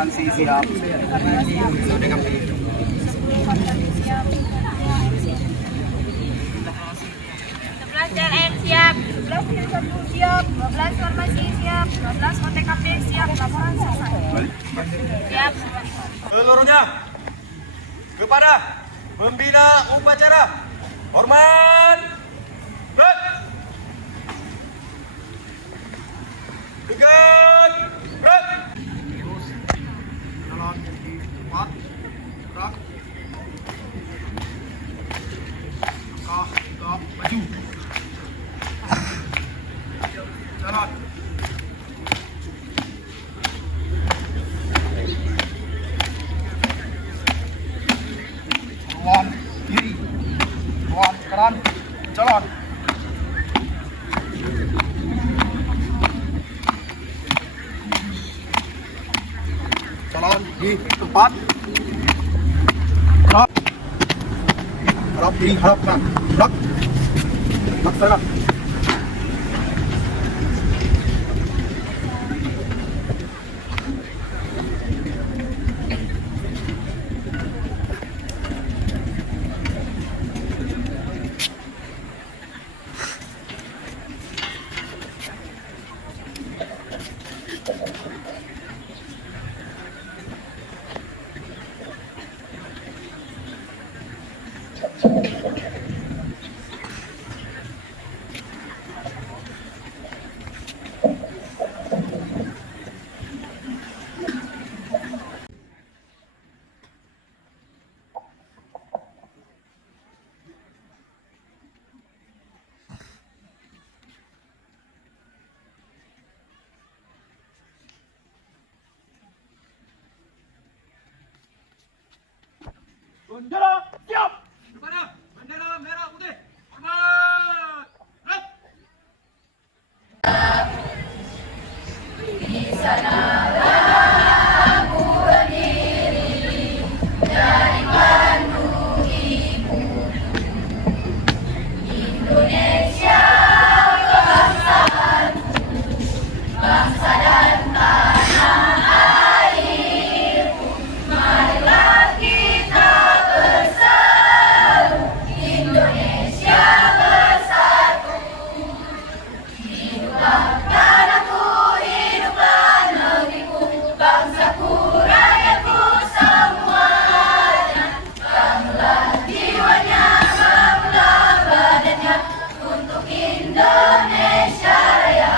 Akuntansi siap. CLN siap, 12 satu siap, 12 farmasi siap, 12 OTKP siap, laporan selesai. Siap. Seluruhnya kepada pembina upacara hormat berat tegak berat. Terus jalan di tempat gerak langkah tegap maju jalan lawan kiri lawan kanan jalan jalan di tempat gerak harap kiri harap kanan gerak laksana. Bendera siap kepada bendera merah putih hormat berat. Di sana aku berdiri dari Bandung ibu, Indonesia bangsaku, bangsa dan tanah airku. Marilah kita bersatu, Indonesia bersatu. Hiduplah tanahku, hiduplah negeriku, bangsaku, rakyatku semuanya. Bangunlah jiwanya, bangunlah badannya untuk Indonesia Raya.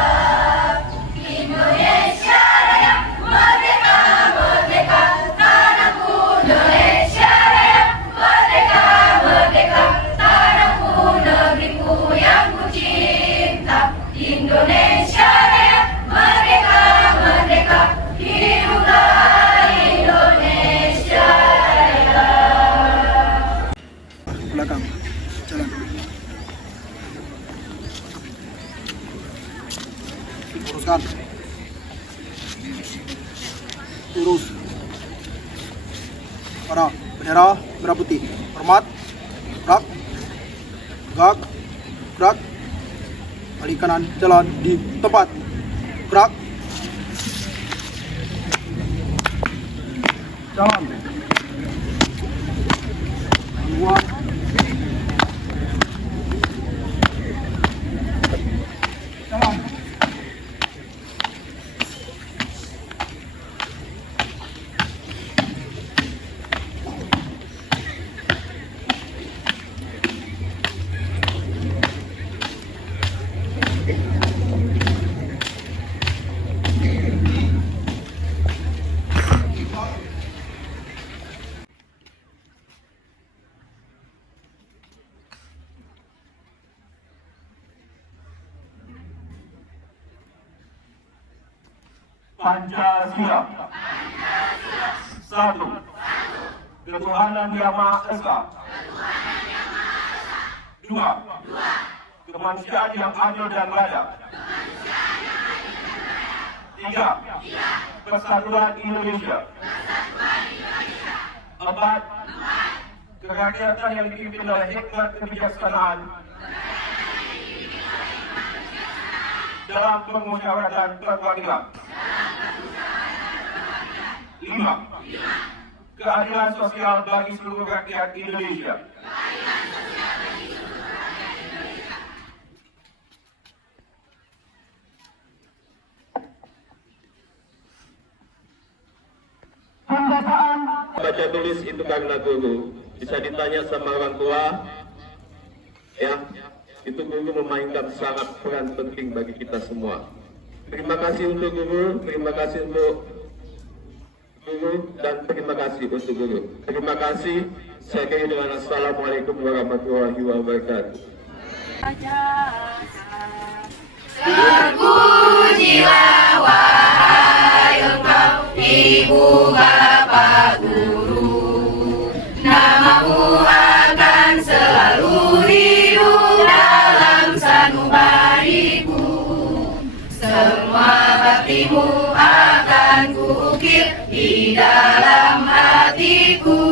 Indonesia Raya, merdeka, merdeka, tanahku Indonesia Raya. Merdeka, merdeka, tanahku, negeriku yang ku cinta. Indonesia Raya, merdeka, merdeka, hiduplah Indonesia Raya. Belakang jalan luruskan lurus pada bendera merah putih hormat gerak tegak gerak balik kanan jalan di tempat gerak jalan dua jalan Pancasila. Satu. Ketuhanan Yang Maha Esa. Dua. Kemanusiaan yang adil dan beradab. Tiga. Persatuan Indonesia. Empat. Kerakyatan yang dipimpin oleh hikmat kebijaksanaan dalam permusyawaratan perwakilan. 5. 5. Keadilan sosial bagi seluruh rakyat Indonesia. Baca tulis itu karena guru. Bisa ditanya sama orang tua, ya, itu guru memainkan sangat peran penting bagi kita semua. Terima kasih untuk guru, terima kasih untuk guru, dan terima kasih untuk guru. Terima kasih. Saya kira dengan Assalamualaikum warahmatullahi wabarakatuh. Terpujilah wahai engkau ibu bapak guru, namamu akan selalu hidup dalam sanubariku. Semua baktimu akan kuukir di dalam hatiku.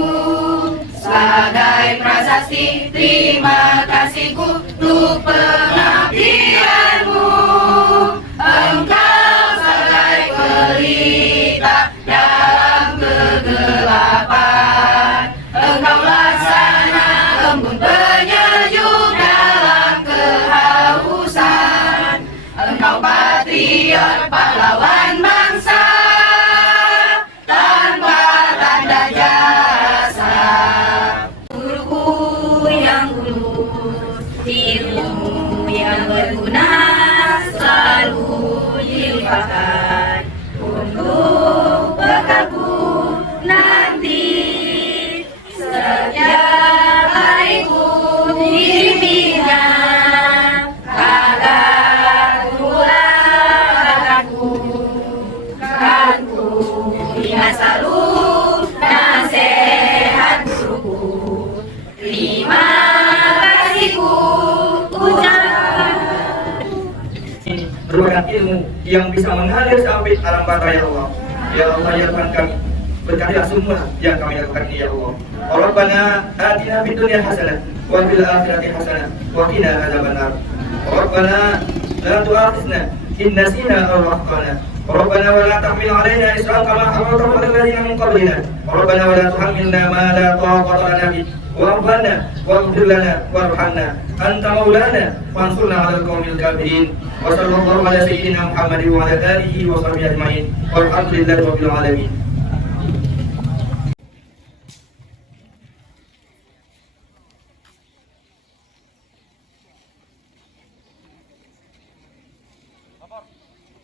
Sebagai prasasti terima kasihku untuk pengabdianmu. Engkau sebagai pelita dalam kegelapan. Engkau laksana embun penyejuk dalam kehausan. Engkau patriot pahlawan bangsa tanpa tanda jasa. Guruku yang lulus, ilmu yang berguna selalu dilimpahkan untuk bekalku nanti. Setiap hariku dibimbingnya agar aku kan ku ingat selalu nasihat guruku. Terima kasihku ucapkan. Merupakan ilmu yang bisa mengalir sampai alam baka ya Allah. Ya Allah ya Tuhan kami, berkatilah semua yang kami lakukan ini ya Allah. Rabbana atina fid dunya hasanah wa fil akhirati hasanah wa qina adzabannar. Rabbana la tu'akhidhna in nasina aw akhtana. Rabbana wa la tahmil 'alaina isran kama hamaltahu 'alal ladzina min qablina. Rabbana wa la tuhammilna ma la taqata lana bih. Rabbana waghfir lana warhamna anta maulana fansurna 'alal qaumil kafirin. Wa sallallahu ala sayyidina Muhammadin wa ala alihi wa sahbihi ajma'in. Walhamdulillahi rabbil alamin.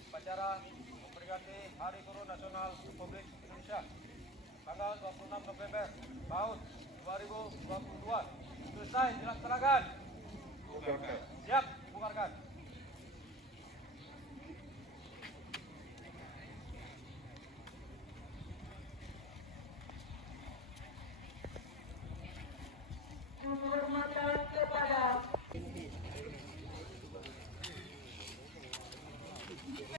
Upacara memperingati Hari Guru Nasional Republik Indonesia tanggal 26 November tahun 2022 selesai dilaksanakan.